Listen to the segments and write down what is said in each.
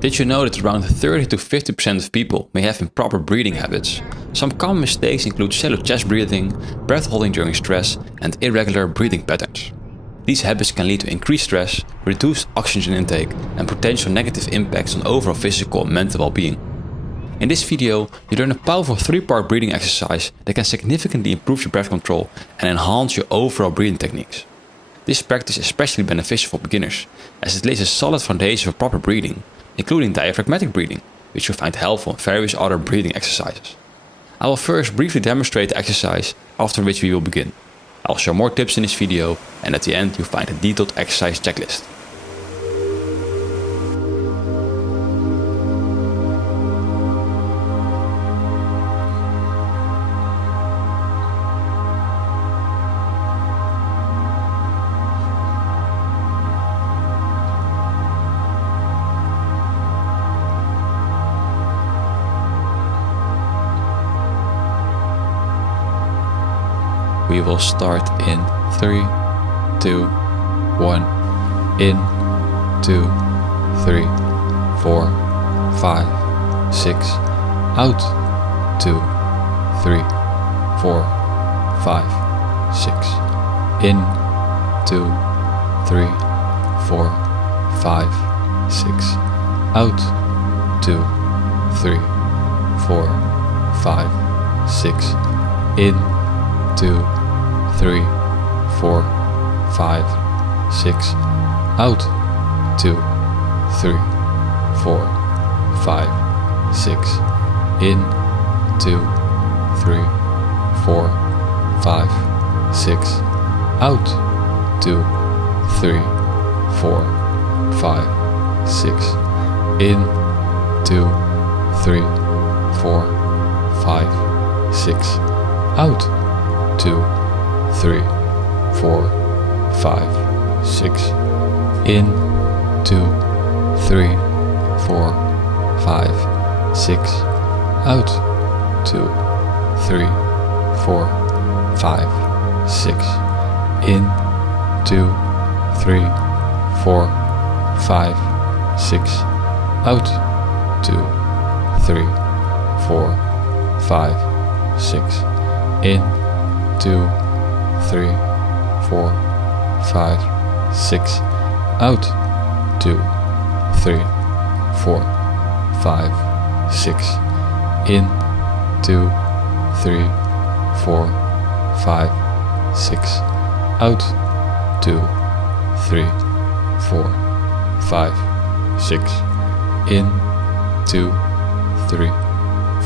Did you know that around 30 to 50% of people may have improper breathing habits? Some common mistakes include shallow chest breathing, breath holding during stress, and irregular breathing patterns. These habits can lead to increased stress, reduced oxygen intake, and potential negative impacts on overall physical and mental well-being. In this video, you learn a powerful 3-part breathing exercise that can significantly improve your breath control and enhance your overall breathing techniques. This practice is especially beneficial for beginners, as it lays a solid foundation for proper breathing, including diaphragmatic breathing, which you'll find helpful in various other breathing exercises. I will first briefly demonstrate the exercise, after which we will begin. I'll share more tips in this video, and at the end you'll find a detailed exercise checklist. We will start in 3, 2, 1, in, 2, 3, 4, 5, 6, out, 2, 3, 4, 5, 6, in, 2, 3, 4, 5, 6, out, 2, 3, 4, 5, 6, in, 2, 3, 4, 5, 6, out, 2, 3, 4, 5, 6, in, 2, 3, 4, 5, 6, out, 2, 3, 4, 5, 6, in, 2, 3, 4, 5, 6, out, 2, 3, 4, 5, 6, in, 2, 3, 4, 5, 6, out, 2, 3, 4, 5, 6, in, 2, 3, 4, 5, 6, out, 2, 3, 4, 5, 6, in, 2, 3, 4, 5, 6, out, 2, 3, 4, 5, 6, in, 2, 3, 4, 5, 6, out, 2, 3, 4, 5, 6, in, 2, 3, 4, 5, 6, out, 2, 3, 4, 5, 6, in, 2, 3,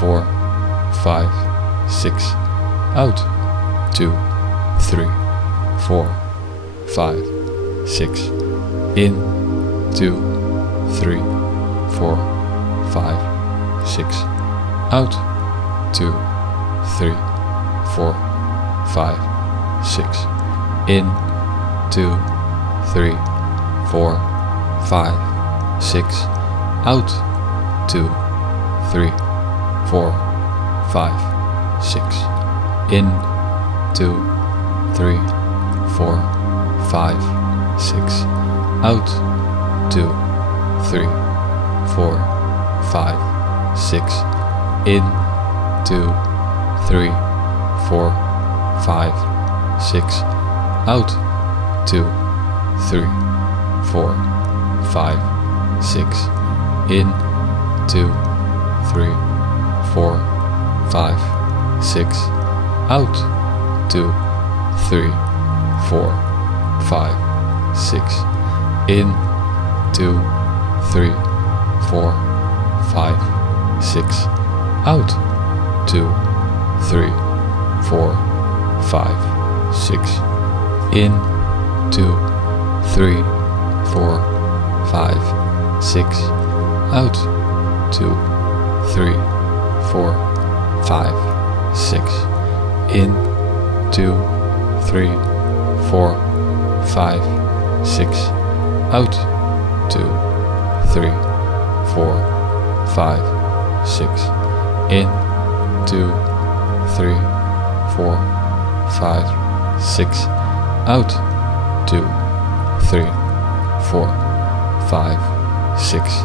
4, 5, 6, out, 2, 3, 4, 5, 6, in, 2, 3, 4, 5, 6, out, 2, 3, 4, 5, 6, in, 2, 3, 4, 5, 6, out, 2, 3, 4, 5, 6, in, 2, 3, 4, 5, 6, out, 2, 3, 4, 5, 6, in, 2, 3, 4, 5, 6, out, 2, 3, 4, 5, 6, in, 2, 3, 4, 5, 6, out, 2, 3, 4, 5, 6, in, 2, 3, 4, 5, 6, out, 2, 3, 4, 5, 6, in, 2, 3, 4, 5, 6, out, 2, 3, 4, 5, 6, in, 2, 3, 4, 5, 6, out, 2, 3, 4, 5, 6,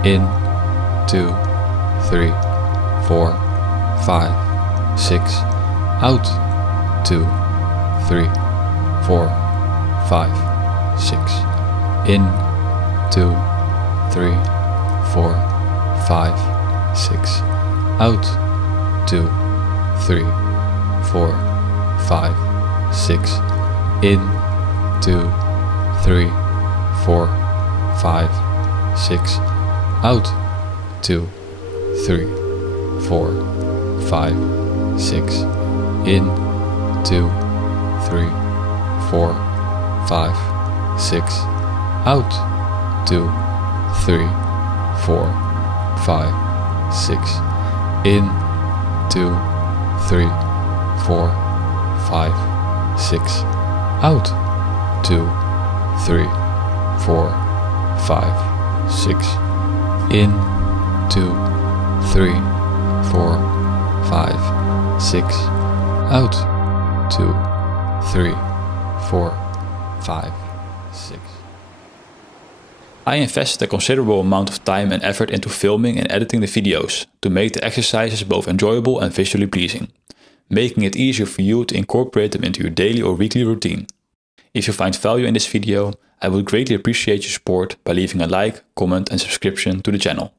In, 2, 3, 4, 5, 6. Out, 2, 3, 4, 5, 6. In, 2, 3, 4, 5, 6. Out, 2, 3, 4, 5, 6. In, 2, 3, 4, 5, 6. Out, 2, 3, 4, 5, 6. In, 2, 3, 4, 5, 6. Out, 2, 3, 4, 5, 6. In, 2, 3, 4, 5, 6. Out, 2, 3, 4, 5, 6. In, 2, 3, 4, 5, 6. Out, 2, 3, 4, 5, 6. I invested a considerable amount of time and effort into filming and editing the videos to make the exercises both enjoyable and visually pleasing, making it easier for you to incorporate them into your daily or weekly routine. If you find value in this video, I would greatly appreciate your support by leaving a like, comment and subscription to the channel.